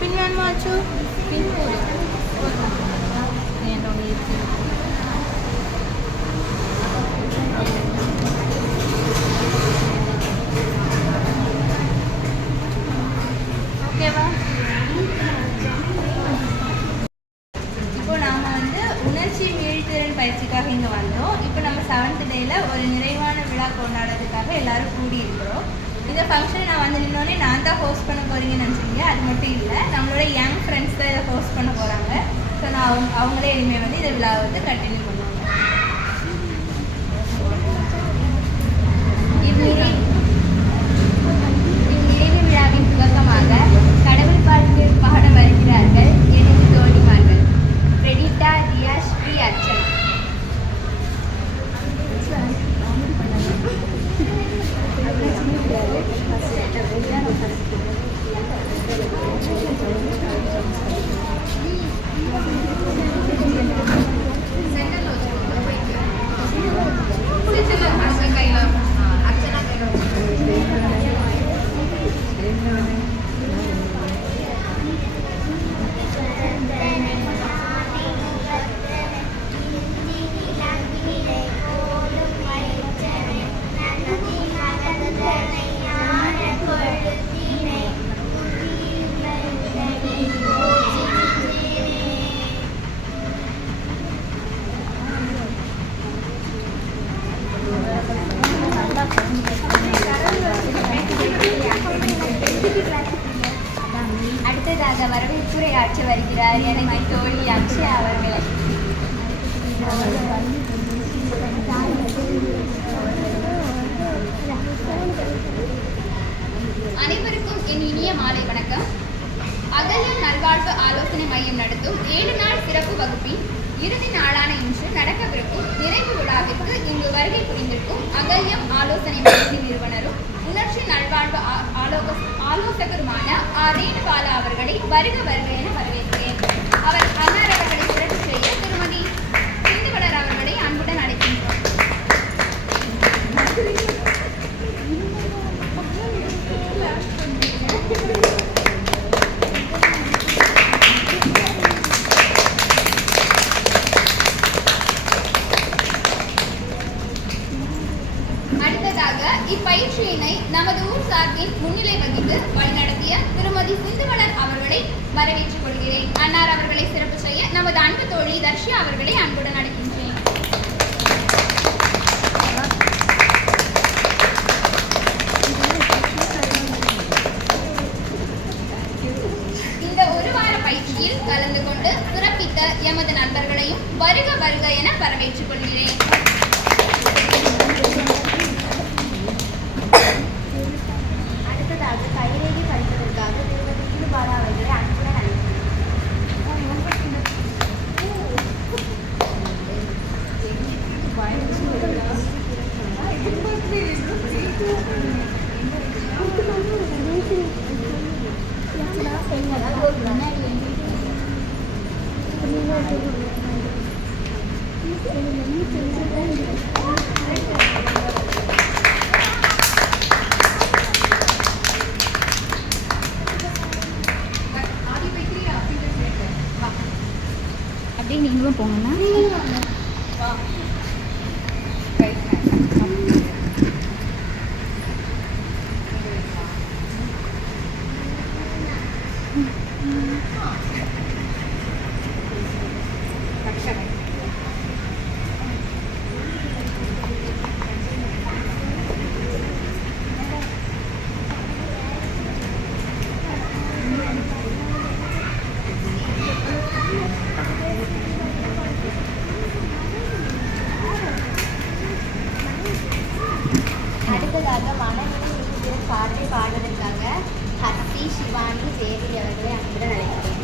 பின்வாச்சு பின் ஓகேவா? இப்போ நாம் உணர்ச்சி மீள்திறன் பயிற்சிக்காக இங்கே வந்தோம். இப்போ நம்ம 7th டேயில் ஒரு நிறைவான விழா கொண்டாடுறதுக்காக எல்லாரும் கூடி இருக்கிறோம். இந்த ஃபங்க்ஷனை நான் நின்னோடனே நான் தான் ஹோஸ்ட் பண்ண போகிறீங்கன்னு நினச்சிங்க. அது மட்டும் இல்லை, நம்மளோட யங் ஃப்ரெண்ட்ஸ் தான் இதை ஹோஸ்ட் பண்ண போகிறாங்க. ஸோ நான் அவங்களே இனிமேல் இந்த விழாவை கண்டினியூ பண்ணுவாங்க. இந்நினைவு விழாவின் துவக்கமாக கடவுள் பாட்டு பாட வருகிறார்கள் எனது தோழிமார்கள் ரெடிட்டா, ரியா, ஸ்ரீ, அர்ச்சனா. அடுத்ததாக வரவேற்புரை ஆற்றி வருகிறார் எனது தோழி அக்ஷயா அவர்களை. அனைவருக்கும் என் இனிய மாலை வணக்கம். அகல்யம் நல்வாழ்வு ஆலோசனை மையம் நடத்தும் 7 நாள் சிறப்பு வகுப்பின் இறுதி நாளான இன்று நடக்கவிருக்கும் நிறைவு விழாவிற்கு இங்கு வருகை புரிந்திருக்கும் அகல்யம் ஆலோசனை மையத்தின் நிறுவனரும் உணர்ச்சி நல்வாழ்வு ஆலோசகருமான ரேணுபாலா அவர்களை வருக வருக என வரவேற்கிறேன். அவர் அன்னார் அவர்களை சிறப்பு செய்ய திருமதி சிந்துவளர் அவர்களை அன்புடன் அழைக்கின்றோம். இப்பயிற்சியினை நமது ஊர் சார்பில் முன்னிலை வகித்து வழிநடத்திய திருமதி சிந்துவளர் அவர்களை வரவேற்றுக் கொள்கிறேன். அன்னார் அவர்களை சிறப்பு செய்ய நமது அன்பு தோழி தர்ஷியா அவர்களை அன்புடன் அழைக்கின்றேன். இந்த ஒரு வார பயிற்சியில் கலந்து கொண்டு சிறப்பித்த எமது நண்பர்களையும் வருக வருக என வரவேற்றுக் கொள்கிறேன். கைரேகை படிப்பதற்காக திருமதி சிறுபாலா அவர்களை அன்புடன் அப்படியே நீங்களும் போங்கண்ணா. அடுத்ததாக மனநிலை பாட்டை பாடுவதற்காக ஹர்ஷி, சிவானி, தேவி அவர்களை அன்புடன் அழைக்கிறேன்.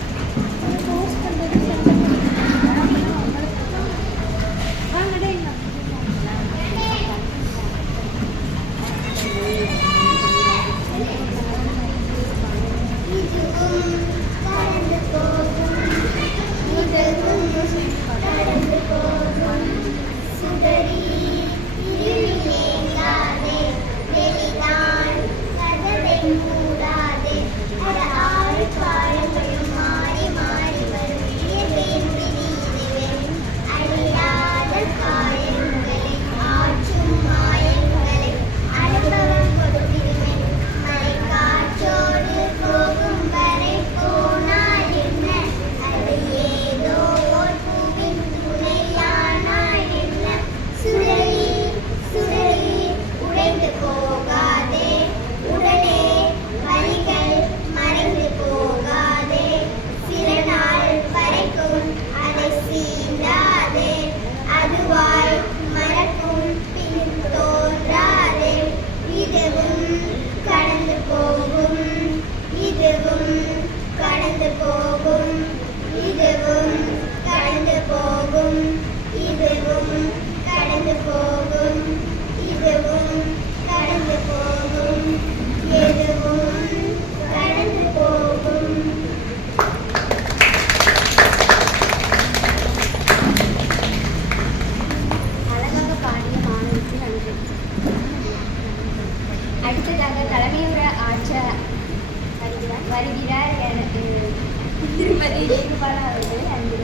ஆகுது and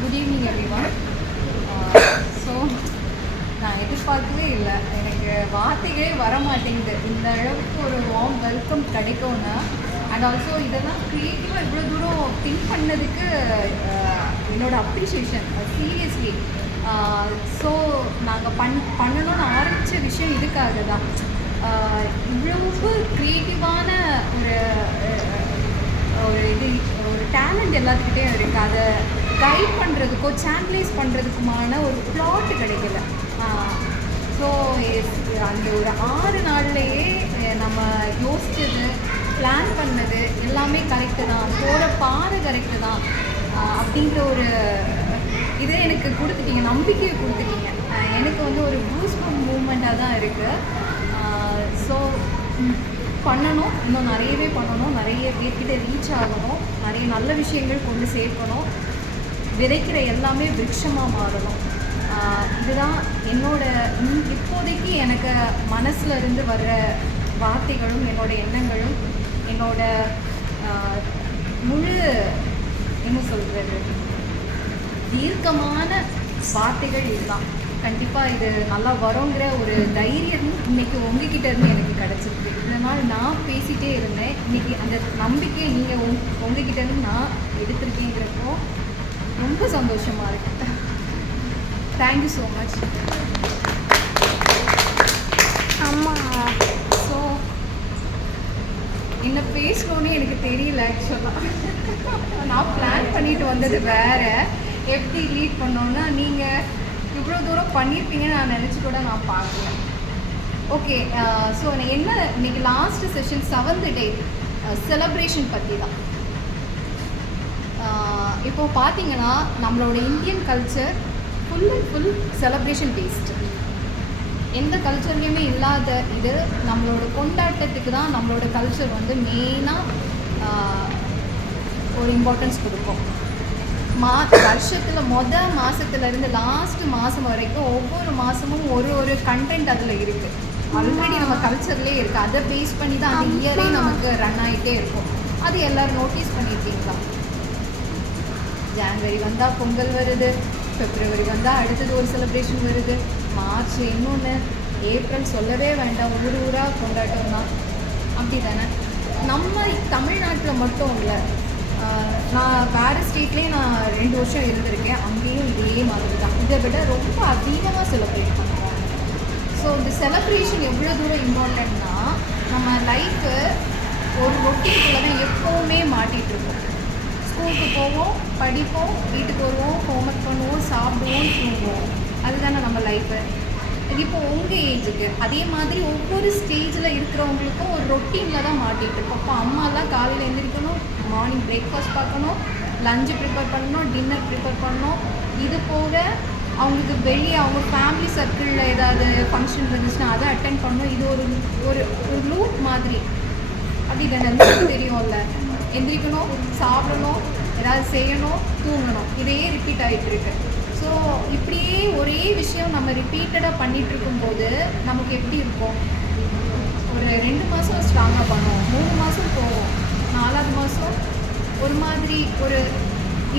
good evening everyone. So நான் எதிர்பார்க்கவே இல்லை, எனக்கு வார்த்தைகளே வர மாட்டேங்குது இந்த அளவுக்கு ஒரு வார்ம் வெல்கம் கிடைக்கும்னா. அண்ட் ஆல்சோ இதெல்லாம் க்ரியேட்டிவாக இவ்வளோ தூரம் திங்க் பண்ணதுக்கு என்னோட அப்ரிஷியேஷன் சீரியஸ்லி. ஸோ நாங்கள் பண்ணணும்னு ஆரம்பித்த விஷயம் இதுக்காக தான். இவ்வளவு க்ரியேட்டிவான ஒரு டேலண்ட் எல்லாத்துக்கிட்டேயும் இருக்குது. அதை கைட் பண்ணுறதுக்கோ சேனலைஸ் பண்ணுறதுக்குமான ஒரு ப்ளாட் கிடைக்கல. ஸோ அந்த ஒரு 6 நாள்லேயே நம்ம யோசித்தது, பிளான் பண்ணது எல்லாமே கரெக்டு தான், போகிற பாதை கரெக்டு தான் அப்படின்ற ஒரு இதை எனக்கு கொடுத்துட்டீங்க, நம்பிக்கையை கொடுத்துட்டீங்க. எனக்கு வந்து ஒரு பூஸ்ட் மூமெண்ட்டாக தான் இருக்குது. ஸோ பண்ணணும், இன்னும் நிறையவே பண்ணணும், நிறைய பேர்கிட்ட ரீச் ஆகணும், நிறைய நல்ல விஷயங்கள் கொண்டு சேர்க்கணும், விதைக்கிற எல்லாமே விருட்சமாக மாறணும். இதுதான் என்னோட இப்போதைக்கு எனக்கு மனசில் இருந்து வர்ற வார்த்தைகளும் என்னோட எண்ணங்களும் என்னோட முழு என்ன சொல்கிறது தீர்க்கமான வார்த்தைகள் இதுதான். கண்டிப்பாக இது நல்லா வருங்கிற ஒரு தைரியம் இன்றைக்கி உங்ககிட்ட இருந்து எனக்கு கிடச்சிருக்கு. இவ்வளோ நாள் நான் பேசிகிட்டே இருந்தேன், இன்றைக்கி அந்த நம்பிக்கையை நீங்கள் உங்ககிட்ட இருந்து நான் எடுத்திருக்கேங்கிறப்போ ரொம்ப சந்தோஷமாக இருக்கு. Thank you so much. ஆமாம். ஸோ என்ன பேசணுன்னே எனக்கு தெரியல ஆக்சுவலாக. நான் பிளான் பண்ணிட்டு வந்தது வேறு, எப்படி லீட் பண்ணோன்னா நீங்கள் இவ்வளோ தூரம் பண்ணியிருப்பீங்கன்னு நான் நினச்சி கூட நான் பார்க்கல. ஓகே, ஸோ என்ன இன்னைக்கு லாஸ்ட் செஷன் 7th டே செலப்ரேஷன் பற்றி தான். இப்போது பார்த்தீங்கன்னா நம்மளோட Indian culture full and full celebration based. எந்த கல்ச்சர்லேயுமே இல்லாத இது நம்மளோட கொண்டாட்டத்துக்கு தான் நம்மளோட கல்ச்சர் வந்து மெயினாக ஒரு இம்பார்ட்டன்ஸ் கொடுக்கும். வருஷத்தில் மாதத்துலேருந்து லாஸ்ட் மாதம் வரைக்கும் ஒவ்வொரு மாதமும் ஒரு கண்டென்ட் அதில் இருக்குது. ஆல்ரெடி நம்ம கல்ச்சர்லேயே இருக்குது. அதை பேஸ் பண்ணி தான் அந்த இயரே நமக்கு ரன் ஆகிட்டே இருக்கும். அது எல்லோரும் நோட்டீஸ் பண்ணியிருக்கீங்களா? ஜான்வரி வந்தால் பொங்கல் வருது, பிப்ரவரி வந்தால் அடுத்தது ஒரு செலிப்ரேஷன் வருது, மார்ச் இன்னொன்று, ஏப்ரல் சொல்லவே வேண்டாம், ஊராக கொண்டாட்டம் தான். அப்படி தானே? நம்ம தமிழ்நாட்டில் மட்டும் இல்லை, நான் வேறு ஸ்டேட்லேயே நான் 2 வருஷம் இருந்திருக்கேன், அங்கேயும் இதே மாதிரி தான். இதை விட ரொம்ப அதிகமாக செலிப்ரேட் பண்ணுறாங்க. ஸோ இந்த செலிப்ரேஷன் எவ்வளோ தூரம் இம்பார்ட்டண்ட்னா, நம்ம லைஃபு ஒரு ரொட்டீனுக்குள்ளே தான் எப்போவுமே மாட்டிகிட்ருக்கோம். ஸ்கூலுக்கு போவோம், படிப்போம், வீட்டுக்கு வருவோம், ஹோம்ஒர்க் பண்ணுவோம், சாப்பிடுவோம், தூங்குவோம். அதுதானே நம்ம லைஃபு. இப்போ உங்கள் ஏஜுக்கு அதே மாதிரி ஒவ்வொரு ஸ்டேஜில் இருக்கிறவங்களுக்கும் ஒரு ரொட்டீனில் தான் மாட்டிகிட்டு இருக்கோம். இப்போ அம்மாலாம் காலையில் எழுந்திரிக்கணும், மார்னிங் பிரேக்ஃபாஸ்ட் பார்க்கணும், லஞ்சு ப்ரிப்பேர் பண்ணணும், டின்னர் ப்ரிப்பேர் பண்ணணும். இது போக அவங்களுக்கு வெளியே அவங்க ஃபேமிலி சர்க்கிளில் ஏதாவது ஃபங்க்ஷன் இருந்துச்சுன்னா அதை அட்டென்ட் பண்ணணும். இது ஒரு ஒரு ஒரு லூப் மாதிரி. அப்படி தானே தெரியும்ல, எந்திரிக்கணும், சாப்பிடணும், ஏதாவது செய்யணும், தூங்கணும், இதையே ரிப்பீட் ஆகிட்டு இருக்கு. ஸோ இப்படியே ஒரே விஷயம் நம்ம ரிப்பீட்டடாக பண்ணிகிட்டு இருக்கும்போது நமக்கு எப்படி இருக்கும்? ஒரு 2 மாதம் ஸ்ட்ராங்காக பண்ணுவோம், 3 மாதம் போவோம், 4வது மாதம் ஒரு மாதிரி ஒரு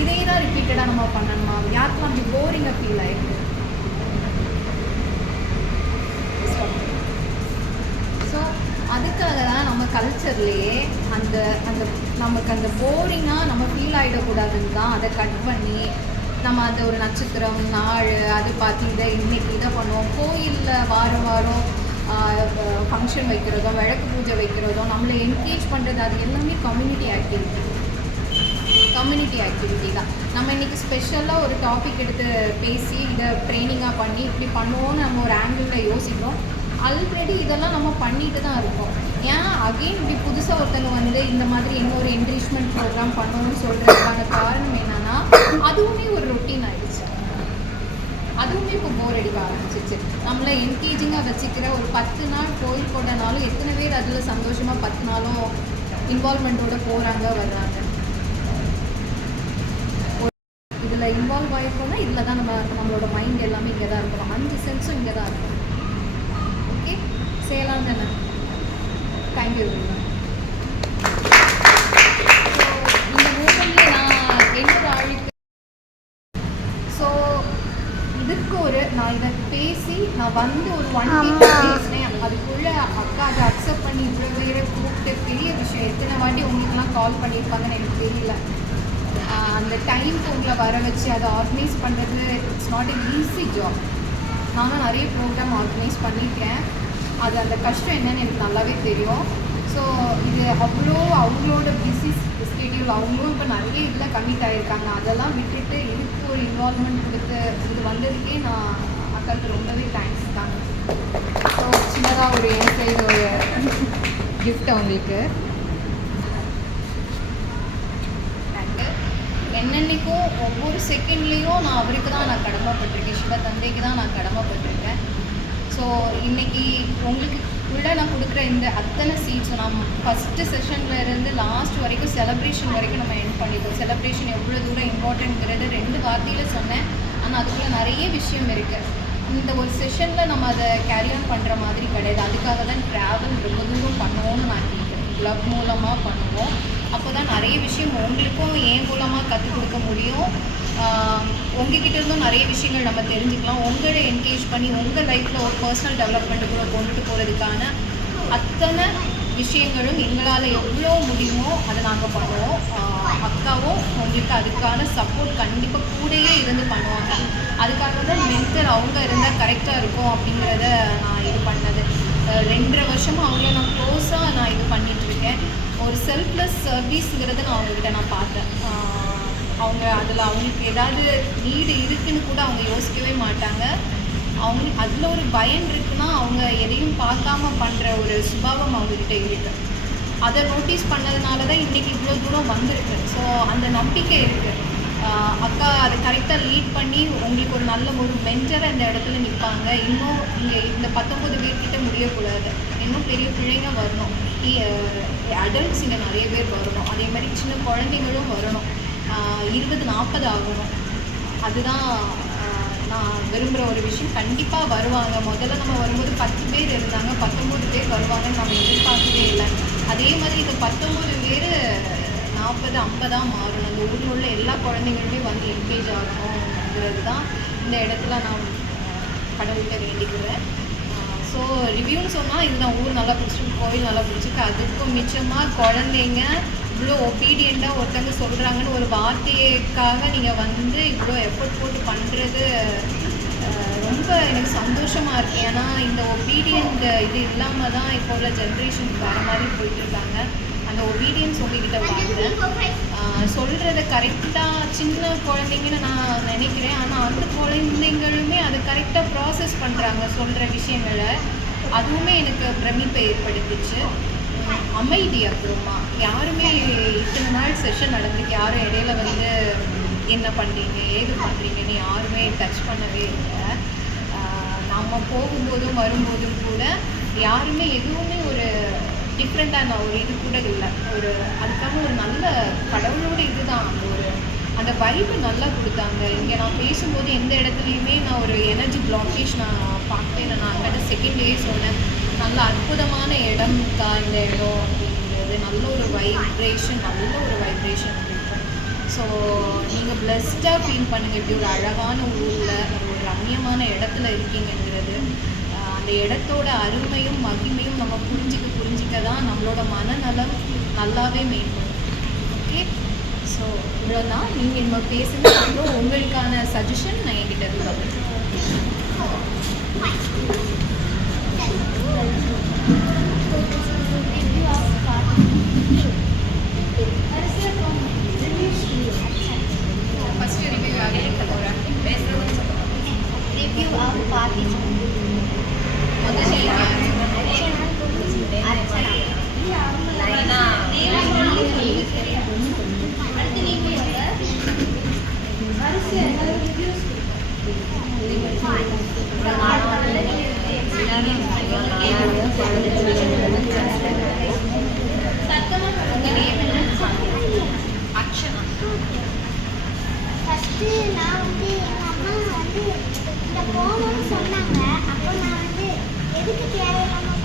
இதே தான் ரிப்பீட்டடாக நம்ம பண்ணணுமா? யாருக்கெல்லாம் அப்படி போரிங்காக ஃபீல் ஆகிருக்கு? ஸோ அதுக்காக தான் நம்ம கல்ச்சர்லேயே அந்த அந்த நமக்கு அந்த போரிங்காக நம்ம ஃபீல் ஆகிடக்கூடாதுன்னு தான் அதை கட் பண்ணி நம்ம அந்த ஒரு நட்சத்திரம் நாள் அது பார்த்து இன்றைக்கி இதை பண்ணுவோம். கோயிலில் வாரம் ஃபங்க்ஷன் வைக்கிறதோ, விளக்கு பூஜை வைக்கிறதோ, நம்மளை என்கேஜ் பண்ணுறது, அது எல்லாமே கம்யூனிட்டி ஆக்டிவிட்டி தான். நம்ம இன்றைக்கி ஸ்பெஷலாக ஒரு டாபிக் எடுத்து பேசி இதை ட்ரைனிங்காக பண்ணி இப்படி பண்ணுவோன்னு நம்ம ஒரு ஆங்கிளில் யோசிக்கிறோம். ஆல்ரெடி இதெல்லாம் நம்ம பண்ணிட்டு தான் இருக்கோம். ஏன் அகெயின் இப்படி புதுசாக ஒருத்தங்க வந்து இந்த மாதிரி இன்னொரு என்ரிச்மெண்ட் ப்ரோக்ராம் பண்ணணும்னு சொல்கிறதுக்கான காரணம் என்னென்னா, அதுவுமே ஒரு ரொட்டீன் ஆகிடுச்சு. அதுவுமே இப்போ போர் அடிக்க ஆரம்பிச்சிச்சு. நம்மளை என்கேஜிங்காக வச்சுக்கிற ஒரு 10 நாள் கோயில் கொண்டனாலும் எத்தனை பேர் அதில் சந்தோஷமாக 10 நாளும் இன்வால்மெண்ட்டோடு போகிறாங்க வர்றாங்க. இதில் இன்வால்வ் ஆகிருக்கோம்னா இதில் தான் நம்மளோட மைண்ட் எல்லாமே இங்கே தான் இருக்கணும், 5 சென்ஸும் இங்கே தான் இருக்கணும். ஓகே. அவ்வளோதான் தானே. தேங்க்யூ. இந்த மூமெண்ட்டில் நான் என்னோட ஆளுக்கு நான் இதை பேசி நான் வந்து ஒரு 1 வீக் பேசினேன். அதுக்குள்ளே அக்கா அதை அக்செப்ட் பண்ணி இவ்வளோ பேரை கூப்பிட்டு பெரிய விஷயம். எத்தனை வாட்டி உங்களுக்குலாம் கால் பண்ணியிருப்பாங்கன்னு எனக்கு தெரியல. அந்த டைமுக்கு உங்களை வர வச்சு அதை ஆர்கனைஸ் பண்ணுறது it's not a easy job. நானும் நிறைய ப்ரோக்ராம் ஆர்கனைஸ் பண்ணியிருக்கேன். அது அந்த கஷ்டம் என்னன்னு எனக்கு நல்லாவே தெரியும். ஸோ இது அவங்களோட பிஸி ஸ்கெடியூல், அவங்களும் இப்போ நிறைய இதில் கமிட் ஆகியிருக்காங்க. அதெல்லாம் விட்டுட்டு இதுக்கு ஒரு இன்வால்மெண்ட் கொடுத்து இது வந்ததுக்கே நான் அக்காவுக்கு ரொம்பவே தேங்க்ஸ் தாங்க. ஸோ சின்னதாக ஒரு என் சைடு ஒரு கிஃப்ட் அவங்களுக்கு. என்னென்னைக்கும் ஒவ்வொரு செகண்ட்லேயும் நான் அவருக்கு தான் நான் கடமைப்பட்டிருக்கேன். சிவ தந்தைக்கு தான் நான் கடமைப்பட்டிருக்கேன். ஸோ இன்றைக்கி உங்களுக்கு உள்ள நான் கொடுக்குற இந்த அத்தனை சீட்ஸ் நான் ஃபஸ்ட்டு செஷன்லேருந்து லாஸ்ட் வரைக்கும் செலிப்ரேஷன் வரைக்கும் நம்ம எண்ட் பண்ணிட்டோம். செலிப்ரேஷன் எவ்வளோ தூரம் இம்பார்ட்டன்ட்ங்கிறது 2 வார்த்தையில் சொன்னேன். ஆனால் அதுக்குள்ளே நிறைய விஷயம் இருக்குது. இந்த ஒரு செஷனில் நம்ம அதை கேரி ஆன் பண்ணுற மாதிரி கிடையாது. அதுக்காக தான் ட்ராவல் ரொம்ப தூரம் பண்ணுவோன்னு நான் கேட்குறேன். க்ளப் மூலமாக பண்ணுவோம். அப்போ தான் நிறைய விஷயம் உங்களுக்கும் என் மூலமாக கற்றுக் கொடுக்க முடியும். உங்ககிட்ட இருந்தும் நிறைய விஷயங்கள் நம்ம தெரிஞ்சுக்கலாம். உங்களை என்கேஜ் பண்ணி உங்கள் லைஃப்பில் ஒரு பர்சனல் டெவலப்மெண்ட்டுக்குள்ளே கொண்டுட்டு போகிறதுக்கான அத்தனை விஷயங்களும் எங்களால் எவ்வளோ முடியுமோ அதை நாங்கள் பண்ணுவோம். அக்காவும் உங்களுக்கு அதுக்கான சப்போர்ட் கண்டிப்பாக கூடயே இருந்து பண்ணுவாங்க. அதுக்காக தான் மென்டர் அவங்க இருந்தால் கரெக்டாக இருக்கும் அப்படிங்கிறத நான் இது பண்ணது. 2.5 வருஷமாக அவங்கள நான் க்ளோஸாக நான் இது பண்ணிகிட்ருக்கேன். ஒரு செல்ஃப்லெஸ் சர்வீஸுங்கிறத நான் அவங்கக்கிட்ட நான் பார்த்தேன். அவங்க அதில் அவங்களுக்கு ஏதாவது நீடு இருக்குன்னு கூட அவங்க யோசிக்கவே மாட்டாங்க. அவங்களுக்கு அதில் ஒரு பயம் இருக்குன்னா அவங்க எதையும் பார்க்காம பண்ணுற ஒரு சுபாவம் அவங்கக்கிட்ட இருக்குது. அதை நோட்டீஸ் பண்ணதுனால தான் இன்றைக்கி இவ்வளோ தூரம் வந்திருக்கு. ஸோ அந்த நம்பிக்கை இருக்குது. அக்கா அதை கரெக்டாக லீட் பண்ணி உங்களுக்கு ஒரு நல்ல ஒரு மென்டராக இந்த இடத்துல நிற்பாங்க. இன்னும் இங்கே இந்த 19 பேர்கிட்ட முடியக்கூடாது. இன்னும் பெரிய பிள்ளைங்க வரணும். அடல்ட்ஸ் இங்கே நிறைய பேர் வரணும். அதே மாதிரி சின்ன குழந்தைங்களும் வரணும். 20-40 ஆகணும். அதுதான் நான் விரும்புகிற ஒரு விஷயம். கண்டிப்பாக வருவாங்க. முதல்ல நம்ம வரும்போது 10 பேர் இருந்தாங்க, 19 பேர் வருவாங்கன்னு நம்ம எதிர்பார்க்கவே இல்லை. அதே மாதிரி இந்த 19 பேர் 40-50 மாறணும். அந்த ஊரில் உள்ள எல்லா குழந்தைங்களுமே வந்து என்கேஜ் ஆகணுங்கிறது தான் இந்த இடத்துல நான் கடவுள்கிட்ட வேண்டிக்கிறேன். ஸோ ரிவ்யூன்னு சொன்னால் இதுதான், ஊர் நல்லா பிடிச்சிருக்கு, கோவில் நல்லா பிடிச்சிருக்கு. அதுக்கும் மிச்சமாக குழந்தைங்க இவ்வளோ ஒபீடியண்ட்டாக ஒருத்தங்க சொல்கிறாங்கன்னு ஒரு வார்த்தைக்காக நீங்கள் வந்து இவ்வளோ எஃபர்ட் போட்டு பண்ணுறது ரொம்ப எனக்கு சந்தோஷமாக இருக்குது. ஏன்னா இந்த ஒபீடியண்ட் இது இல்லாமல் தான் இப்போ உள்ள ஜென்ரேஷனுக்கு வர மாதிரி போயிட்டுருக்காங்க. அந்த ஒபீடியன்ஸ் உங்ககிட்ட பார்த்தேன். சொல்கிறத கரெக்டாக சின்ன குழந்தைங்கன்னு நான் நினைக்கிறேன். ஆனால் அந்த குழந்தைங்களுமே அதை கரெக்டாக ப்ராசஸ் பண்ணுறாங்க சொல்கிற விஷயங்களை. அதுவுமே எனக்கு பிரமிப்பை ஏற்படுத்திச்சு. அமைதி அப்புறமா யாருமே இத்தனை நாள் செஷன் நடந்துக்கு யாரும் இடையில வந்து என்ன பண்ணுறீங்க ஏது பண்ணுறீங்கன்னு யாருமே டச் பண்ணவே இல்லை. நம்ம போகும்போதும் வரும்போதும் கூட யாருமே எதுவுமே ஒரு டிஃப்ரெண்ட்டான ஒரு இது கூட இல்லை. ஒரு அதுக்காக ஒரு நல்ல கடவுளோட இதுதான் அந்த வைப்பு நல்லா கொடுத்தாங்க. இங்கே நான் பேசும்போது எந்த இடத்துலையுமே நான் ஒரு எனர்ஜி பிளாக்கேஜ் நான் பார்க்கவே நான் அங்கே செகண்ட் டே சொன்னேன். நல்ல அற்புதமான இடம் தான் இந்த இடம் அப்படிங்கிறது. நல்ல ஒரு வைப்ரேஷன் இருக்கும். ஸோ நீங்கள் பிளஸ்டாக ஃபீல் பண்ணுங்கள். இப்படி ஒரு அழகான ஊரில் ஒரு ரம்மியமான இடத்துல இருக்கீங்கிறது. அந்த இடத்தோட அருமையும் மகிமையும் நம்ம புரிஞ்சிக்க தான் நம்மளோட மனநலம் நல்லாவே மேம்படும். ஓகே, ஸோ இவ்வளோதான். நீங்கள் நம்ம பேசுகிறது அப்புறம் உங்களுக்கான சஜஷன் நான் என்கிட்ட இருக்கு. ஃபஸ்ட்டு ரிவ்யூ ஆகிட்டு போகிறேன். ரிவ்யூ ஆஃப் பார்ட்டி ஃபஸ்ட்டு நான் வந்து எங்கள் அம்மா வந்து இந்த போகணும்னு சொன்னாங்க. அப்போ நான் வந்து எதுக்கு தேவையில்லாமல்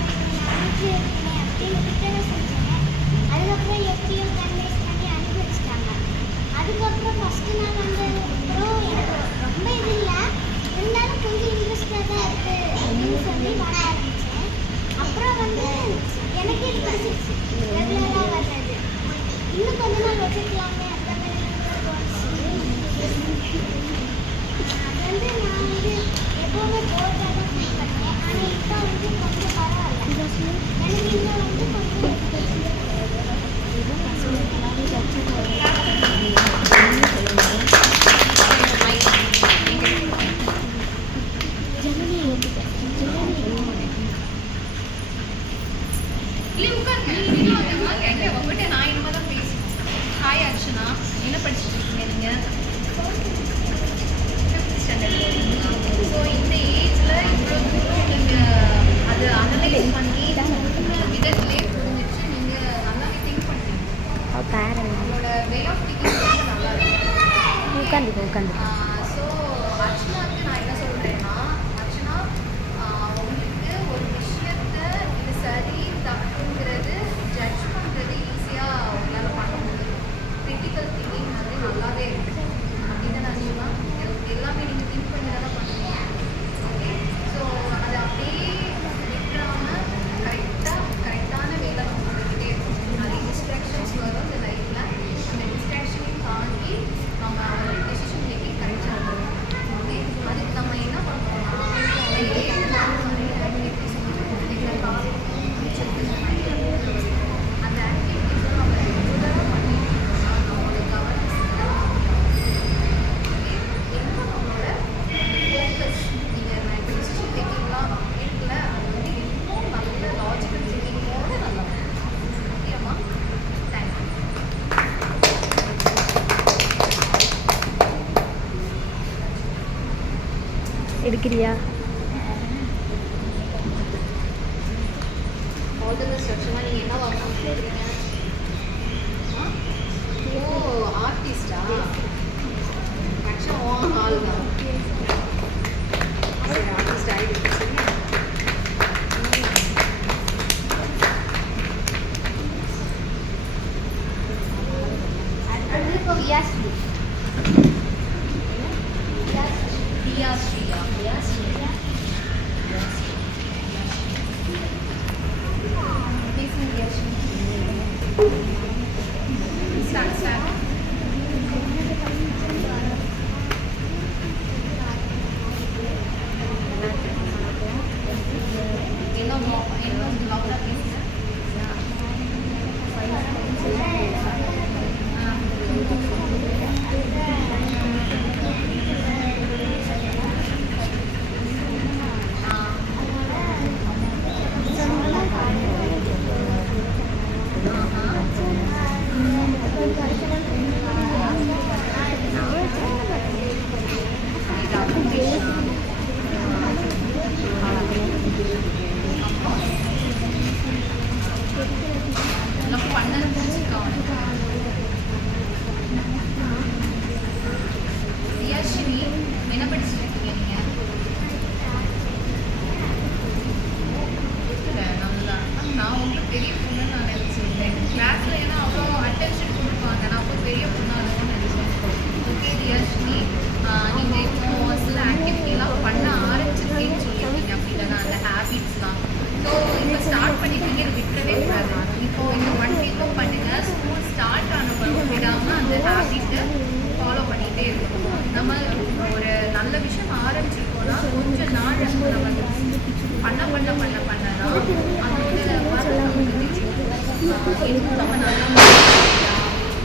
இல்லை உட்காருங்க. நீங்களும் வந்து வாங்க. எங்க உங்ககிட்ட நான் இனிமே தான் பேசுவேன். ஹாய் அர்ச்சனா, என்ன படிச்சுட்டு இருக்கீங்க நீங்கள்? Fifth standard. ஸோ இந்த ஏஜில் இவ்வளோ தூரம் நீங்கள் அதை அனலைஸ் பண்ணி விதத்திலே புரிஞ்சிச்சு. நீங்கள் நல்லாவே திங்க் பண்ணுறீங்க. உங்களோட வே ஆஃப் திங்கிங் நல்லா இருக்கும். ஸோ அர்ச்சனாவுக்கு நான் என்ன சொல்கிறேன்னா, அர்ச்சனா உங்களுக்கு ஒரு விஷயத்தை இது சரி தப்புங்கிறது ஜட்ஜ் பண்ணுறது ஈஸியாக உங்களால் பண்ண முடியும். கிரிட்டிக்கல் திங்கிங் வந்து நல்லாவே இருக்குது அப்படின்னு நான் சொல்லலாம். எல்லாமே நீங்கள் திங்க் பண்ணி தானே பண்ணுவீங்க. ஓகே, ஸோ அதை அப்படியே விட்டுறாமல் கரெக்டான வேலை நம்ம பண்ணிக்கிட்டே இருக்கும். நிறைய டிஸ்ட்ராக்ஷன்ஸ் வரும் இந்த லைஃப்பில். அந்த டிஸ்ட்ராக்ஷனையும் தாண்டி நம்ம டெசிஷன் மேக்கிங் கரெக்டாக இருக்கும். ஓகே, அதுக்கு நம்ம என்ன பண்ணுறோம்னா அந்த ஆக்டிவிட்டிஸை நம்ம ரெகுலராக பண்ணிட்டோம்னா நம்மளோட கவர்னன்ஸ் எங்கே நம்மளோட ஃபோக்கஸ் நீங்கள் டெசிஷன் மேக்கிங்லாம் இருக்குல்ல, அது வந்து இன்னும் நல்ல லாஜிக்கல் திங்கிங்கோடு நல்லா ஓகேம்மா. தேங்க்யூ. எடுக்கிறியா? All the best Archana. நீங்கள் என்ன ஒர்க் பண்ணுறீங்க? ஓ, ஆர்டிஸ்டா? ஆக்சுவலாக ஆள் தான். சரி, ஆர்டிஸ்ட் ஆகிடுச்சு. ரியாஷினி, என்ன படிச்சுட்டு இருக்கீங்க நீங்கள்? நல்லா. நான் உங்களுக்கு பெரிய பொண்ணு நான் நினச்சிருந்தேன் கிளாஸில். ஏன்னா அவ்வளோ அட்டென்ஷன் கொடுப்பாங்க. நான் அப்போ பெரிய பொண்ணாக நினச்சேன். ஓகே ரியாஷினி, நீங்கள் இப்போ சில ஆக்டிவிட்டிலாம் பண்ண ஆரம்பிச்சிருக்கேன்னு சொல்லியிருக்கீங்க அப்படி தானே, அந்த ஹேபிட்ஸ்லாம். ஸோ இப்போ ஸ்டார்ட் பண்ணிட்டீங்க, இது விட்டுறவே கூடாது. இப்போ இந்த 1 வீக்கும் பண்ணுங்கள். ஸ்கூல் ஸ்டார்ட் ஆன பிறகு விடாமல் அந்த ஹேபிட்டை ஃபாலோ பண்ணிகிட்டே இருக்கணும். நம்ம ஒரு நல்ல விஷயம் ஆரம்பிச்சிருக்கோம்னா கொஞ்ச நாள் நம்ம பண்ண தான் அதோட வர நமக்கு தெரியும். எதுவும் நம்ம நல்லா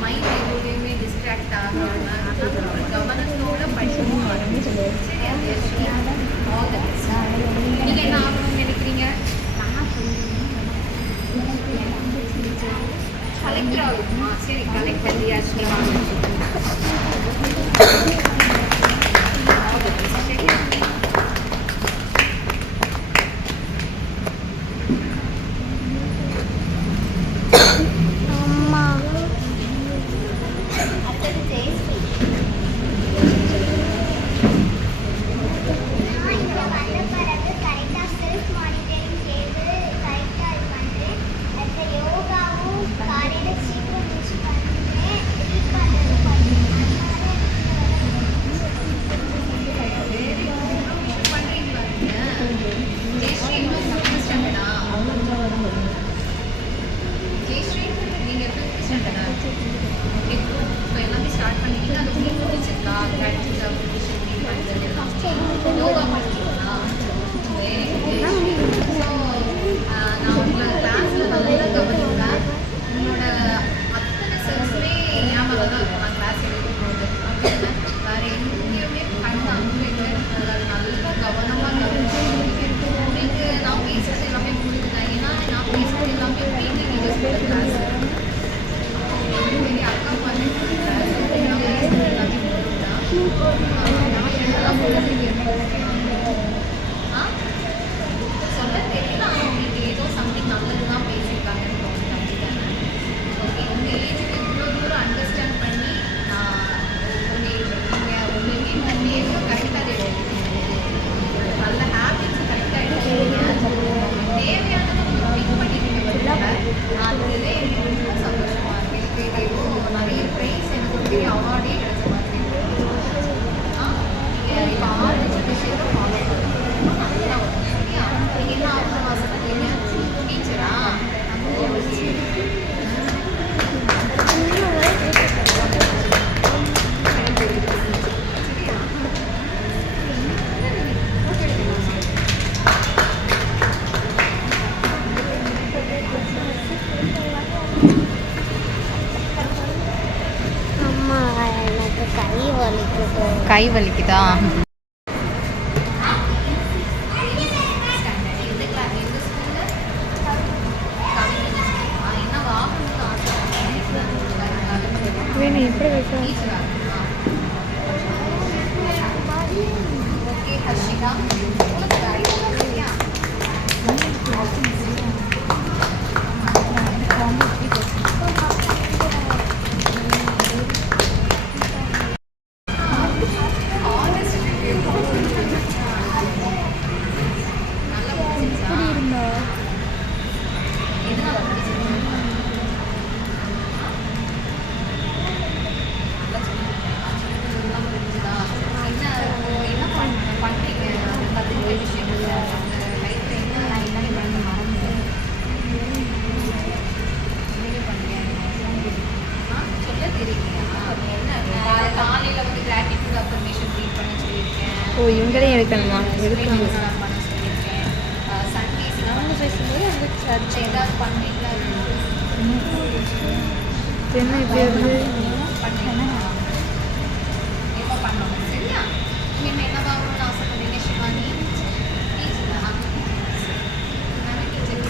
மைண்ட் எதுவுமே டிஸ்ட்ராக்ட் ஆகாமல் ஒரு கவனத்தோட படிக்கணும் ஆரம்பிச்சிடும். சரி, அது ஆல் தி பெஸ்ட். நீங்கள் என்ன ஆகணும்னு நினைக்கிறீங்க? கலெக்டர் ஆகணுமா? சரி, கலெக்டர் ரியாஷினி ஆகணும். யோகாவும் காலையில் சீக்கிரம் மிஸ் பண்ணுறேன். அதில் எனக்கு ரொம்ப சந்தோஷமாக இருக்குது. எனக்கு ஏதோ நிறைய ப்ரைஸ், எனக்கு ஒரு பெரிய அவார்டே கிடைச்ச மாதிரி இருக்கு. நீங்கள் இப்போ 6 விஷயத்தை ஃபாலோ பண்ணுறீங்க, நல்லா வரும். சரியா? நீங்கள் என்ன ஆகணும்னு ஆசைப்படுறீங்க? டீச்சரா? அம்மா எனக்கு கை வலிக்குது. கை வலிக்குதா? வேணும் எப்படி வைக்க ஓகே ஹர்ஷிகா, உனக்கு வேலை சரியா? காலையில் வந்து கிராட்டிடியூட் அஃபர்மேஷன் ரீட் பண்ண சொல்லியிருக்கேன். ஓ இவங்களே எடுக்கணுமா? எடுக்கணும். பண்ண சொல்லியிருக்கேன். சண்டேஸ் அவங்க பேசும்போது அந்த சர்ச் ஏதாவது பண்ணீங்களா? என்ன இப்படி வருது? பண்ணீங்களா? எப்போ பண்ணணும்? சரியா? நீங்கள் என்ன வாங்கணும்னு ஆசைப்படுறீங்க சிவானி? டீச்சரா? நான் டீச்சர்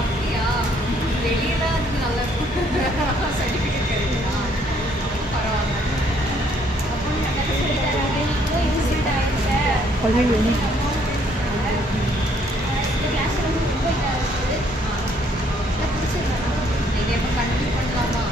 அப்படியா? வெளியெல்லாம் இருக்கு நல்ல சர்டிஃபிகேட் கிடைக்குதா? பரவாயில்ல. ஐயோ இது எப்போ கண்டினியூ பண்ணலாமா?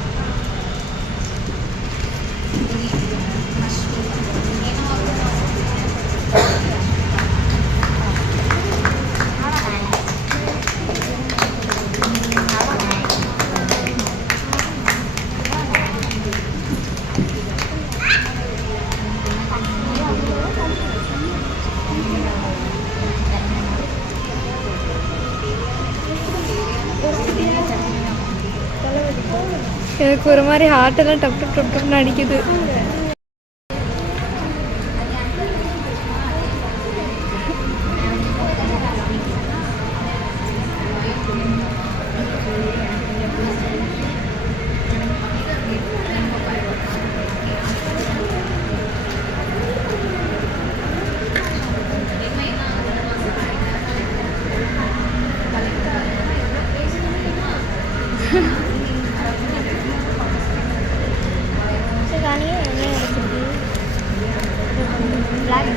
எனக்கு ஒரு மாதிரி ஹார்ட்டெல்லாம் டப் டப் டப் டப்னு அடிக்குது. ராணியே என்ன எடுத்துருக்கு? பிளாக்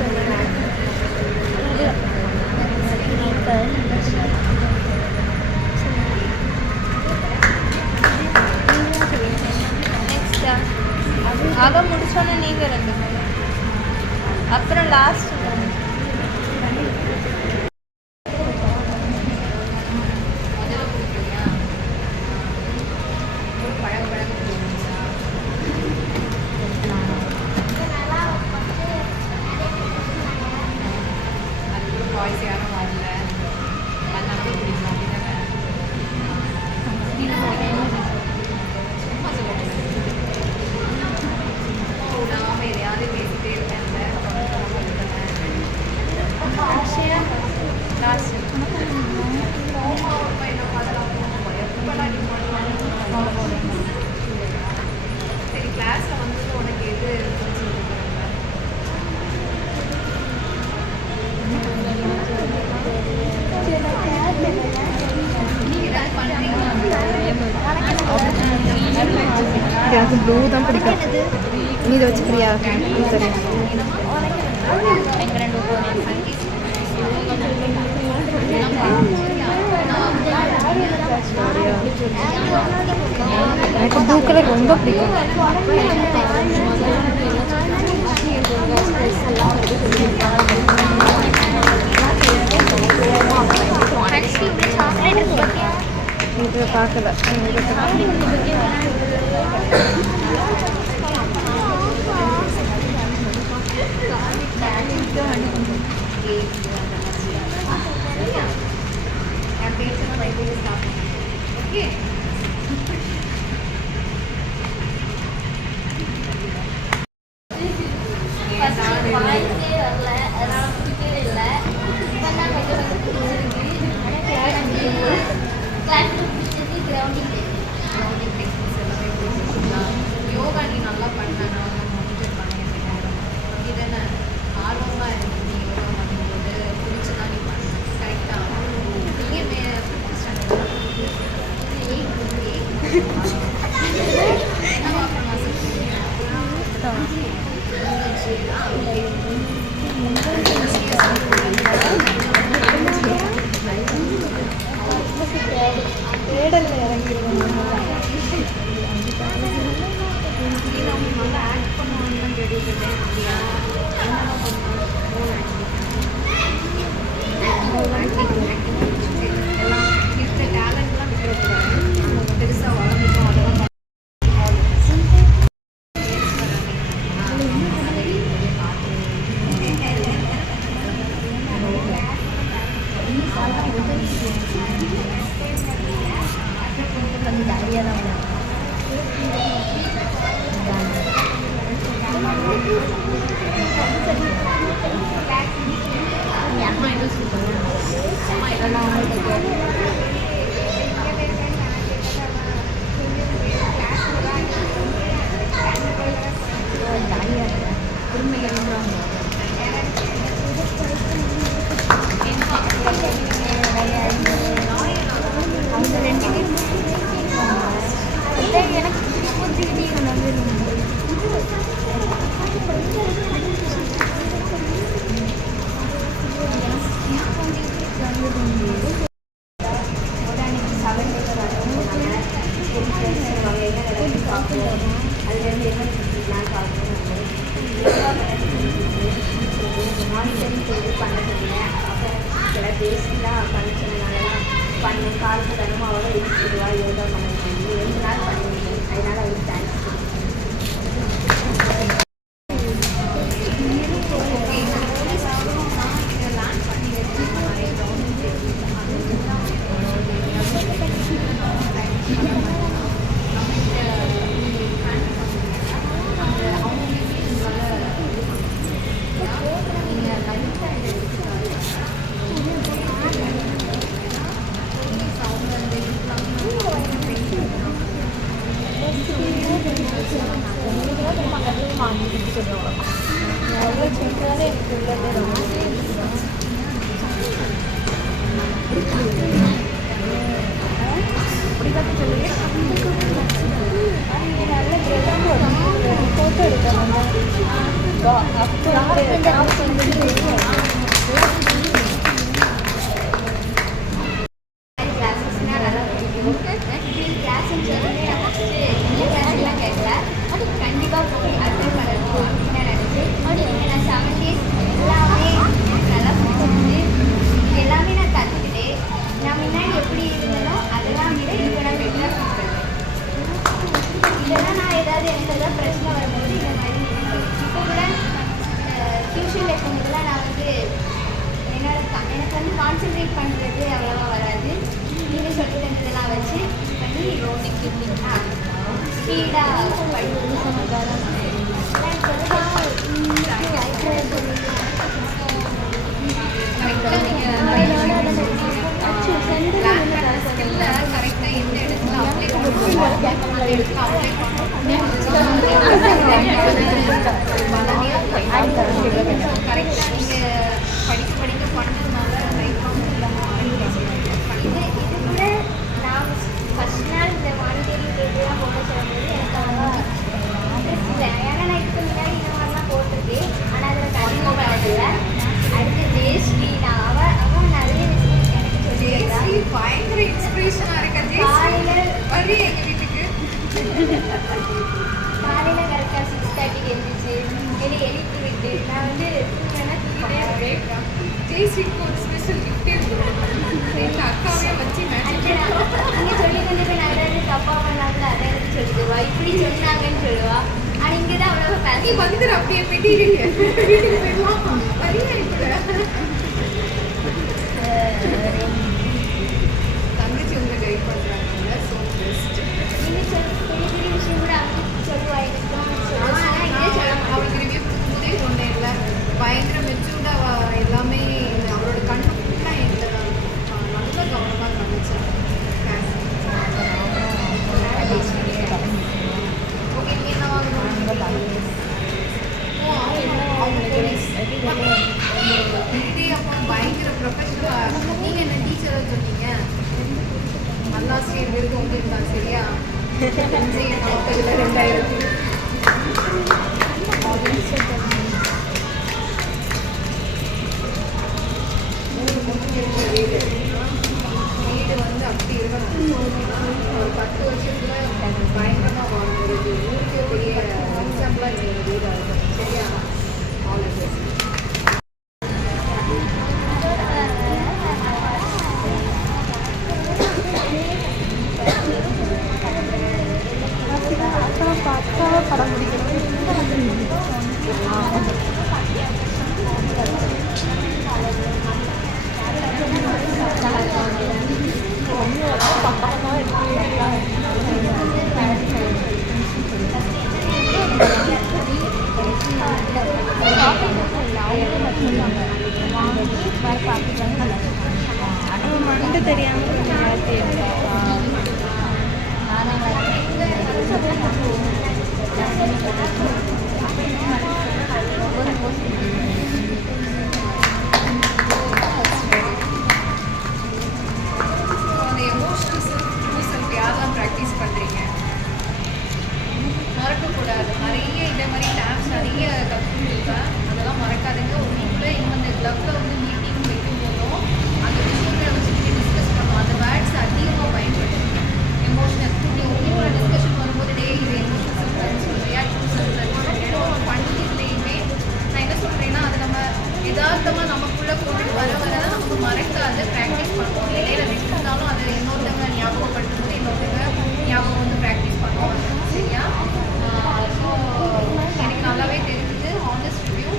நெக்ஸ்டா அவ முடிச்சோன்னே நீங்கள் ரெண்டு பேரும். அப்புறம் லாஸ்ட் எனக்கு ப்ளூ தான் பிடிக்கும். நீ இதை வச்சுக்கிறியா? சரி. எனக்கு ப்ளூ கலர் ரொம்ப பிடிக்கும். இதை பார்க்கல. யோகா நீ நல்லா பண்ண நான் மானிட்டர் பண்ணேன். இதுதானே ஆர்வமாக இருக்கு. நீ யோகா பண்ணும்போது பிடிச்சதான் நீ பண்ண கரெக்டாக. நீங்கள் ஃபிஃப்த் ஸ்டாண்டர்ட் நம்ம அப்புறமா தேடலில் இறங்கிடுவோம். ஆக்ட் பண்ணுவாங்கன்னு கேள்விப்பட்டேன். அப்படியா? எல்லாம் இருக்கிற டேலண்ட்லாம் விட்டுறக்கூடாது. பெருசாக வளர்ந்துட்டோம் அதெல்லாம் நான் ஃபஸ்ட் நாள் இந்த வானிலை போட்டோ சொல்லும்போது எனக்கு அவ்வளோவா நீ வந்துட்டு அப்படியே பெட்டிட்டு வீட்டுக்கு போயிடலாம். வரியா இப்ப தங்கச்சி உங்களை கைட் பண்றாங்க. So best. அவளுக்கு ரிவ்யூ கொடுக்கும்போதே சொன்னேன் இல்லை, பயங்கர மெச்சூர்டாக எல்லாமே அவளோட கண்ணு ஃபுல்லாக என்கிட்ட தான் நல்ல கவனமாக கவனிச்சேன். ஓகே, நீ என்ன வாங்கணும்? ஓ அவங்க போலீஸ் இதே அப்போ பயங்கர ப்ரொஃபஷனலாக. நீங்கள் என்ன டீச்சராக சொன்னீங்க? நல்லாசிரியர் விருது உங்களுக்கு தான் சரியா? 2040 வீடு வந்து அப்படி இருக்கணும். ஒரு 10 வருஷத்துல பயங்கரமாக வாழ்ந்துருக்கு. ஊருக்கே பெரிய எக்ஸாம்பிளாக நீங்கள் வீடாக இருக்கும் சரியா? All the best. படம் பிடிக்கணும். மண்டு தெரியாமல் அந்த எமோஷனல் செல்ஃப் யாரெல்லாம் ப்ராக்டிஸ் பண்ணுறீங்க? மறக்கக்கூடாது. நிறைய இதே மாதிரி டேப்ஸ் நிறைய கற்றுருப்பேன். அதெல்லாம் மறக்காதுங்க. உங்களுக்குள்ளே இன்னும் அந்த கிளப்பில் வந்து மீட்டிங் வைக்கும் போதும் அந்த விஷயங்களை வச்சுட்டு டிஸ்கஸ் பண்ணுவோம். அந்த வேர்ட்ஸ் அதிகமாக பயன்படுத்துங்க. எமோஷனல் உங்களோட டிஸ்கஷன் வரும்போது டே இது எமோஷனல் செல்ஃப் சொல்கிறியா, ட்ரூ செல்ஃப் ஒரு பண்டிகைலையுமே நான் என்ன சொல்கிறேன்னா, அது நம்ம யதார்த்தமாக நமக்குள்ளே கொண்டு வர தான் நமக்கு மறக்காது. ப்ராக்டிஸ் பண்ணுவோம். இடையில விட்டுருந்தாலும் அதை இன்னொருத்தவங்க ஞாபகப்படுத்தும் போது இன்னொருத்தவங்க ஞாபகம் வந்து ப்ராக்டிஸ் பண்ணுவோம் சரியா? ஸோ எனக்கு நல்லாவே தெரிஞ்சுது. ஹானஸ்ட் ரிவ்யூ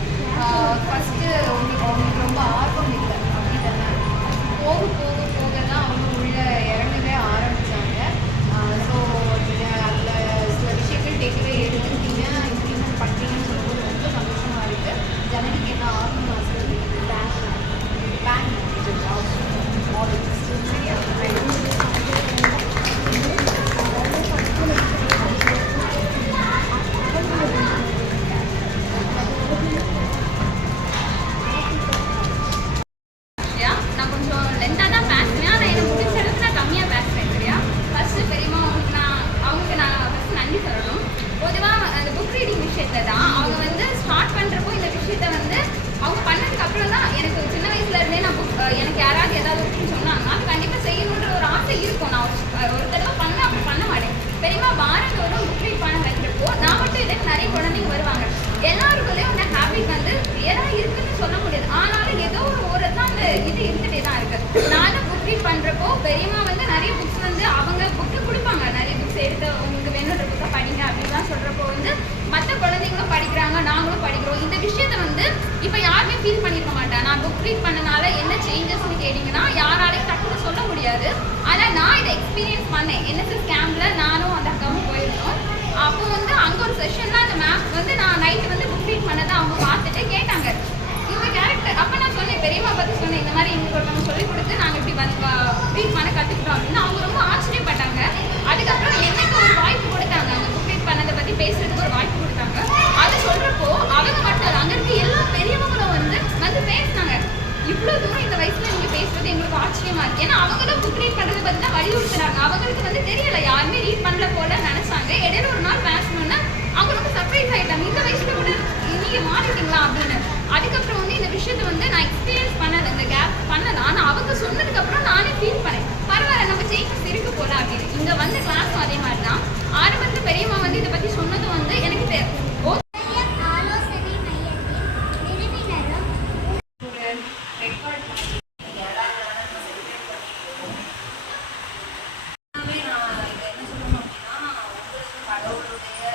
ஃபஸ்ட்டு உங்களுக்கு ரொம்ப ஆர்வம் இல்லை அப்படி தானே? போக போக போக தான் அவங்க உள்ள இறங்கவே ஆரம்பித்தாங்க. ஸோ நீங்கள் அதில் சில விஷயங்கள் டேக்கவே எடுத்துக்கிட்டீங்க, இம்ப்ளிமெண்ட் பண்ணுறீங்கன்னு சொல்லும்போது ரொம்ப சந்தோஷமாக இருக்குது. ஜனனிக்கு என்ன ஆர்வம் ஆசை? பேங்க் சரியா? நான் கொஞ்சம் லென்த்தாக தான் பேசுவேன். ஆனால் எனக்கு முடிஞ்ச அளவுக்கு நான் கம்மியாக பேசுவேன் சரியா? ஃபஸ்ட்டு பெரியமா அவங்களுக்கு நான் ஃபஸ்ட்டு நன்றி சொல்லணும். பொதுவாக அந்த புக் ரீடிங் விஷயத்தை தான் அவங்க வந்து ஸ்டார்ட் பண்ணுறப்போ இந்த விஷயத்த வந்து அவங்க பண்ணதுக்கு அப்புறம் தான் எனக்கு சின்ன வயசுல இருந்தே நான் எனக்கு யாராவது ஏதாவது புக்குன்னு சொன்னாங்கன்னா அது கண்டிப்பாக செய்யணுன்ற ஒரு ஆசை இருக்கும். நான் ஒரு தடவை பண்ண அப்படி பண்ண மாட்டேன். பெரியமா வாரத்தோறும் புக் ரீட் பண்ண வைக்கிறப்போ நான் மட்டும் இல்லை, நிறைய குழந்தைங்க வருவாங்க. எல்லாருக்குள்ளே ஒரு ஹேபிட் வந்து ரியலாக இருக்குன்னு சொல்ல முடியாது. ஆனாலும் ஏதோ ஒரு ஓரத்தில் அந்த இது இருந்துகிட்டே தான் இருக்குது. நானும் புக் ரீட் பண்ணுறப்போ பெரியமா வந்து நிறைய புக்ஸ் வந்து அவங்க புக்கு கொடுப்பாங்க. நிறைய புக்ஸ் எடுத்து உங்களுக்கு வேணுன்ற புக்கை படிங்க அப்படின்லாம் சொல்கிறப்போ வந்து மற்ற குழந்தைங்களும் படிக்கிறாங்க, நாங்களும் படிக்கிறோம். இந்த விஷயத்த வந்து இப்போ யாருமே ஃபீல் பண்ணியிருக்க மாட்டேன். நான் புக் ரீட் பண்ணனால என்ன சேஞ்சஸ்ன்னு கேட்டிங்கன்னா யாராலையும் டக்குன்னு சொல்ல முடியாது. ஆனால் நான் இதை எக்ஸ்பீரியன்ஸ் பண்ணேன். என்எஸ்எஸ் கேம்பில் நானும் அந்த அக்காவும் போயிருந்தோம். அப்போ வந்து அங்கே ஒரு செஷனில் அந்த மேம் வந்து நான் நைட்டு வந்து புக் ரீட் பண்ணதை அவங்க பார்த்துட்டு கேட்டாங்க இவங்க கேரக்டர். அப்போ நான் சொன்னேன், பெரியம்மா பற்றி சொன்னேன், இந்த மாதிரி எங்களுக்கு ஒருத்தவங்க சொல்லிக் கொடுத்து நாங்கள் இப்படி ரீட் பண்ண கற்றுக்கிட்டோம் அப்படின்னு. அவங்க ரொம்ப ஆச்சரியப்பட்டாங்க. அதுக்கப்புறம் எனக்கு ஒரு வாய்ப்பு கொடுத்தாங்க, அந்த புக் ரீட் பண்ணதை பற்றி பேசுறதுக்கு ஒரு வாய்ப்பு கொடுத்தாங்க. அதை சொல்கிறப்போ அவங்க மட்டும் இல்லை, அங்கே இருக்க எல்லா பெரியவங்களும் வந்து பேசினாங்க. இவ்வளோ தூரம் இந்த வயசில் நீங்கள் பேசுறது எங்களுக்கு ஆச்சரியமா இருக்கு. ஏன்னா அவங்களும் புக் ரீட் பண்ணுறதை பற்றி தான் வலியுறுத்துறாங்க. அவங்களுக்கு வந்து தெரியல, யாருமே ரீட் பண்ணல போல நினச்சாங்க. இடையில ஒரு நாள் பேசணுன்னா அவங்க ரொம்ப சர்ப்ரைஸ் ஆகிட்டாங்க, இந்த வயசுல கூட நீங்கள் மாறிட்டீங்களா அப்படின்னு. அதுக்கப்புறம் வந்து இந்த விஷயத்தை வந்து நான் எக்ஸ்பீரியன்ஸ் பண்ணலை, இந்த கேப் பண்ணலை. ஆனால் அவங்க சொன்னதுக்கப்புறம் நானே ஃபீல் பண்ணேன், பரவாயில்ல நம்ம சேஞ்சஸ் இருக்கு போல அப்படின்னு. இங்கே வந்து கிளாஸும் அதே மாதிரி தான். ஆரம்பத்தில் பெரியம்மா வந்து இதை பற்றி சொன்னதும் வந்து எனக்கு கடவுளுடைய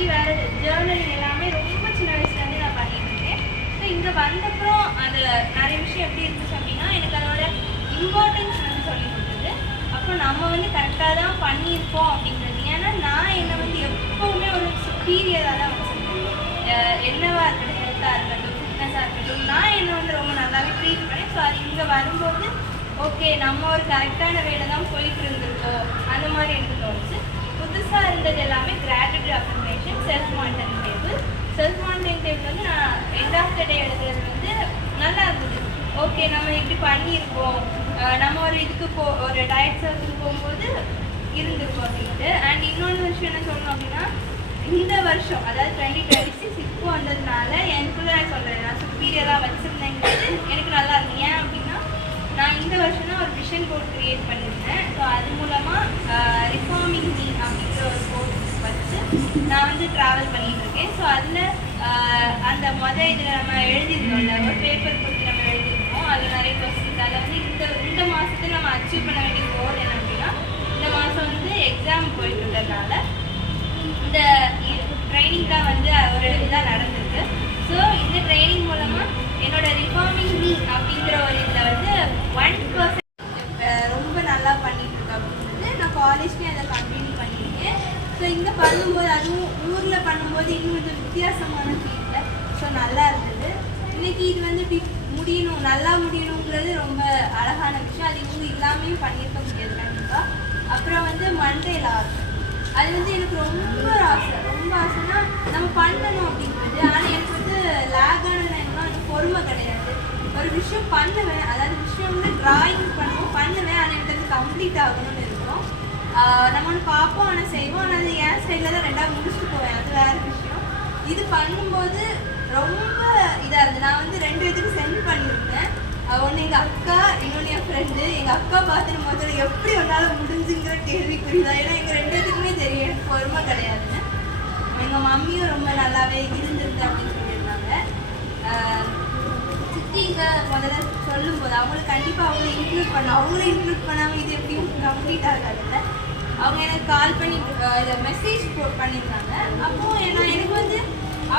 பாக்கி வேறு ஜேர்னலிங் எல்லாமே ரொம்ப சின்ன வயசுலேருந்து நான் பண்ணிட்டு இருக்கேன். ஸோ இங்கே வந்தப்புறம் அதில் நிறைய விஷயம் எப்படி இருந்துச்சு அப்படின்னா எனக்கு அதோட இம்பார்ட்டன்ஸ் வந்து சொல்லி கொடுத்தது. அப்போ நம்ம வந்து கரெக்டாக தான் பண்ணியிருக்கோம் அப்படிங்கிறது. ஏன்னா நான் என்னை வந்து எப்போவுமே ஒரு சுப்பீரியராக தான் வச்சுருக்கேன். என்னவா இருக்கட்டும், ஹெல்த்தாக இருக்கட்டும், ஃபிட்னஸாக இருக்கட்டும், நான் என்னை வந்து ரொம்ப நல்லாவே ட்ரீட் பண்ணேன். ஸோ அது இங்கே வரும்போது ஓகே நம்ம ஒரு கரெக்டான வேலை தான் போயிட்டு இருந்திருக்கோம் அந்த மாதிரி எனக்கு தோணுச்சு. புதுசாக இருந்தது எல்லாமே gratitude affirmation, self monitoring table. Self monitoring table வந்து நான் எண்ட் ஆஃப் த டே எழுதுறது வந்து நல்லா இருந்தது. ஓகே நம்ம இப்படி பண்ணியிருக்கோம், நம்ம ஒரு இதுக்கு ஒரு டயட் சர்க்கிள் போகும்போது இருந்திருக்கோம் அப்படின்ட்டு. அண்ட் இன்னொன்று விஷயம் என்ன சொல்லணும் அப்படின்னா இந்த வருஷம் அதாவது 2026 இப்போ வந்ததுனால எனக்குள்ள நான் சொல்கிறேன் நான் சுப்பீரியராக வச்சுருந்தேங்கிறது எனக்கு நல்லா இருக்கு. ஏன் அப்படின்னா நான் இந்த வருஷம் தான் ஒரு விஷன் போர்ட் க்ரியேட் பண்ணியிருந்தேன். ஸோ அது மூலமாக ரிஃபார்மிங் மீ அப்படிங்கிற ஒரு கோர்ஸ் வச்சு நான் வந்து ட்ராவல் பண்ணிகிட்டு இருக்கேன். ஸோ அதில் அந்த இதில் நம்ம எழுதியிருந்தோம்ல ஒரு பேப்பர் கொடுத்து நம்ம எழுதியிருக்கோம். அதில் நிறைய கொஸ்டின்ஸ் அதில் வந்து இந்த மாதத்தில் நம்ம அச்சீவ் பண்ண வேண்டிய கோல் என்ன அப்படின்னா இந்த மாதம் வந்து எக்ஸாம் போயிட்டு இருந்ததுனால இந்த ட்ரைனிங் தான் வந்து ஒரு இதாக நடந்திருக்கு. ஸோ இந்த ட்ரைனிங் மூலமாக என்னோட ரிஃபார்மிங் மீ அப்படிங்கிற ஒரு இதில் வந்து 1% ரொம்ப நல்லா பண்ணிட்டு இருக்கேன் அப்படின்றது நான் காலேஜ்லேயே அதை கண்டினியூ பண்ணியிருக்கேன். ஸோ இங்கே பண்ணும்போது அதுவும் ஊரில் பண்ணும்போது இன்னும் கொஞ்சம் வித்தியாசமான ஃபீல்டில் ஸோ நல்லா இருந்தது. இன்றைக்கி இது வந்து முடியணும் நல்லா முடியணுங்கிறது ரொம்ப அழகான விஷயம். அது இவங்க இல்லாமையும் பண்ணியிருக்க முடியாது கண்டிப்பாக. அப்புறம் வந்து மண்டேல ஆர்ட் அது வந்து எனக்கு ரொம்ப ஆசைன்னா நம்ம பண்ணணும் அப்படிங்கிறது. ஆனால் எனக்கு வந்து லேக் ஆனதுன்னா எனக்கு பொறுமை கிடையாது. ஒரு விஷயம் பண்ணுவேன், அதாவது விஷயம் வந்து ட்ராயிங் பண்ணுவேன் ஆனால் எனக்கு அது கம்ப்ளீட் ஆகணும்னு இருக்கும். நம்ம ஒன்று பார்ப்போம் ஆனால் செய்வோம், ஆனால் அது என் சைடில் தான் ரெண்டாவது முடிச்சுட்டு போவேன், அது வேறு விஷயம். இது பண்ணும்போது ரொம்ப இதாக இருந்தது. நான் வந்து 2 இதுக்கு சென்ட் பண்ணியிருந்தேன். ஒன்று எங்கள் அக்கா, இன்னொன்று என் ஃப்ரெண்டு. எங்கள் அக்கா பார்த்துட்டு முதல்ல எப்படி ஒன்றால் முடிஞ்சுங்கிற கேள்விக்குறிதான். ஏன்னா எங்கள் 2 இதுக்குமே தெரியும் எனக்கு பொறுமை கிடையாதுன்னு. எங்கள் மம்மியும் ரொம்ப நல்லாவே இருந்திருந்து அப்படின்னு சொல்லியிருந்தாங்க. சித்திங்க முதல்ல சொல்லும்போது அவங்களுக்கு கண்டிப்பாக அவங்கள இன்க்ளூட் பண்ணாமல் இது எப்படியும் கம்ப்ளீட் ஆகாதுல்ல. அவங்க எனக்கு கால் பண்ணி இதை மெசேஜ் பண்ணியிருந்தாங்க. அப்போது எனக்கு வந்து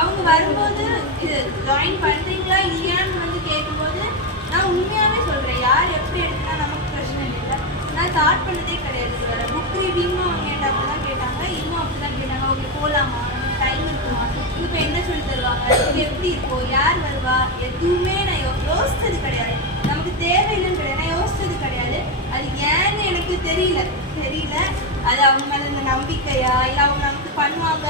அவங்க வரும்போது இது ஜாயின் பண்ணுறீங்களா இல்லையான்னு வந்து கேட்கும்போது நான் உண்மையாகவே சொல்கிறேன், யார் எப்படி எடுத்துனா நமக்கு பிரச்சனை இல்லை. நான் தாட் பண்ணதே கிடையாது. புக் ரீடிங்கும் அவங்க என்கிட்ட அப்படி தான் கேட்டாங்க, இன்னும் அப்படி தான் கேட்டாங்க. ஓகே போகலாமா, டைம் இருக்குமா, இப்போ என்ன சொல்லி தருவாங்க, இது எப்படி இருக்கும், யார் வருவா, எதுவுமே நான் யோசித்தது கிடையாது. நமக்கு தேவையில்லைன்னு கிடையாது, நான் யோசித்தது கிடையாது. அது ஏன்னு எனக்கு தெரியல. அது அவங்க மேலே இந்த நம்பிக்கையா இல்லை அவங்க நமக்கு பண்ணுவாங்க,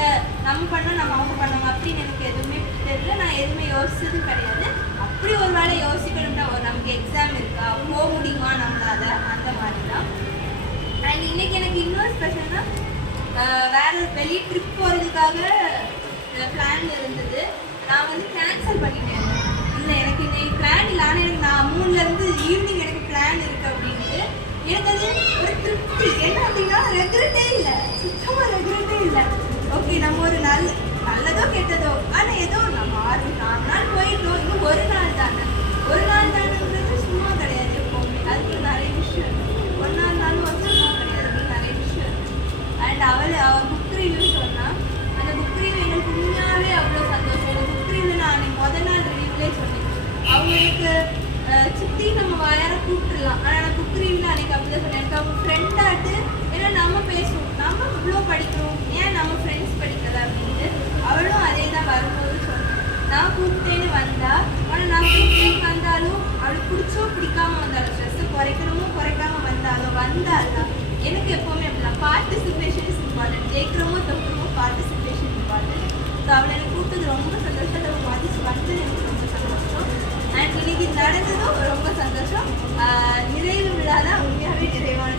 நம்ம பண்ணோம் நம்ம அவங்க பண்ணுவாங்க அப்படின்னு எனக்கு எதுவுமே தெரியல. நான் எதுவுமே யோசிச்சதும் கிடையாது. அப்படி ஒரு வேளை யோசிக்கணும்னா நமக்கு எக்ஸாம் இருக்கா, போக முடியுமா நம்மளால, அந்த மாதிரி தான். அண்ட் இன்னைக்கு எனக்கு இன்னொரு ஸ்பெஷல்னா வேற வெளியே ட்ரிப் போகிறதுக்காக பிளான் இருந்தது. நான் வந்து கேன்சல் பண்ணிட்டேன். இல்லை எனக்கு இன்னைக்கு பிளான் இல்லை, ஆனால் எனக்கு நான் 3லேருந்து ஈவினிங் எனக்கு பிளான் இருக்குது அப்படின்ட்டு எனக்கு அது ஒரு திருப்தி. என்ன அப்படின்னா ரெக்ரெட்டே இல்லை, சுத்தமாக ரெக்ரெட்டே இல்லை. ஓகே நம்ம ஒரு நல்லதோ கெட்டதோ ஆனால் ஏதோ நம்ம 4 நாள் போயிட்டோம், இன்னும் ஒரு நாள் தானேங்கிறது சும்மா கிடையாது. எப்போவுமே அதுக்கு நிறைய விஷயம் ஒரு நாள் சும்மா கிடையாது, அதுக்கு நிறைய விஷயம். அண்ட் அவள் புக் ரிவ்யூ சொன்னால் அந்த புக் ரிவ்யூ எங்களுக்கு உண்மையாகவே அவ்வளோ சந்தோஷம். அந்த புக் ரிவ்யூ நான் முதல் நாள் ரிவ்யூலே சொன்னேன். அவங்க எனக்கு சித்தி நம்ம யாரை கூப்பிட்டுலாம், ஆனால் நான் புக் ரிவ்யூவில் அன்றைக்கி அப்படி தான் சொன்னேன். எனக்கு அவங்க ஃப்ரெண்டாட்டு ஏன்னா நம்ம பேசுவோம், நம்ம இவ்வளோ படிக்கிறோம், ஏன் நம்ம ஃப்ரெண்ட்ஸ் படிக்கலை அப்படின்ட்டு. அவளும் அதே தான் வரும்போது சொன்னேன். நான் கூப்பிட்டேன்னு வந்தா, ஆனால் நான் கூப்பிட்டேன்னு வந்தாலும் அவளுக்கு பிடிச்சோ பிடிக்காம வந்தாலும் ஸ்ட்ரெஸ்ஸை குறைக்காமல் வந்தாலும் எனக்கு எப்போவுமே அப்படிலாம் பார்ட்டிசிபேஷன் இஸ் இம்பார்ட்டன்ட். ஜெயிக்கிறோமோ தோற்றுமோ பார்ட்டிசிபேஷன் இம்பார்ட்டன்ட். ஸோ அவளை எனக்கு கூப்பிட்டது ரொம்ப சந்தோஷம். அதை மதிச்சு வந்தது எனக்கு ரொம்ப சந்தோஷம். அண்ட் இன்னைக்கு நடந்ததும் ரொம்ப சந்தோஷம். நிறைவு விழா தான் உண்மையாகவே நிறைவான